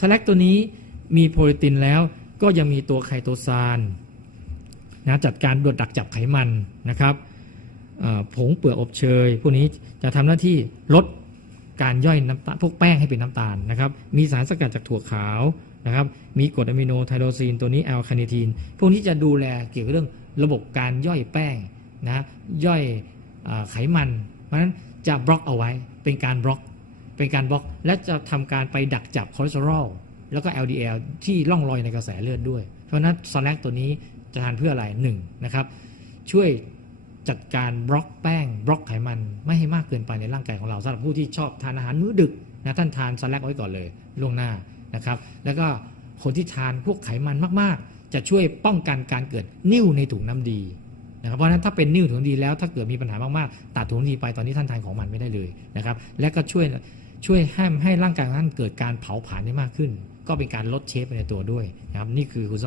สแลกตัวนี้มีโปรตีนแล้วก็ยังมีตัวไคโตซานนะจัดการดวดดักจับไขมันนะครับผงเปลือกอบเชย พวกนี้จะทำหน้าที่ลดการย่อยน้ำตาลพวกแป้งให้เป็นน้ำตาลนะครับมีสารสกัดจากถั่วขาวนะครับมีกรดอะมิโนไทโรซีนตัวนี้แอลคาเนทีน พวกนี้จะดูแลเกี่ยวกับเรื่องระบบการย่อยแป้งนะย่อยอไขมัน เพราะฉะนั้นจะบล็อกเอาไว้เป็นการบล็อก เป็นการบล็อกและจะทำการไปดักจับคอเลสเตอรอลแล้วก็ LDL ที่ล่องลอยในกระแสเลือดด้วย เพราะฉะนั้นสแลกตัวนี้จะทานเพื่ออะไรหนึ่งนะครับ ช่วยจัดการบล็อกแป้งบล็อกไขมันไม่ให้มากเกินไปในร่างกายของเราสำหรับผู้ที่ชอบทานอาหารมื้อดึกนะท่านทานสแลกไว้ก่อนเลยล่วงหน้านะครับ แล้วก็คนที่ทานพวกไขมันมากๆ จะช่วยป้องกันการเกิดนิ่วในถุงน้ำดีนะครับเพราะฉะนั้นถ้าเป็นนิ่วถุงน้ำดีแล้วถ้าเกิดมีปัญหามากๆ ตัดถุงน้ำดีไปตอนนี้ท่านทานของมันไม่ได้เลยนะครับ และก็ช่วย ช่วยให้ให้ร่างกายของท่านเกิดการเผาผลาญได้มากขึ้น ก็เป็นการลดเชฟไปในตัวด้วยนะครับนี่คือคุณสมบั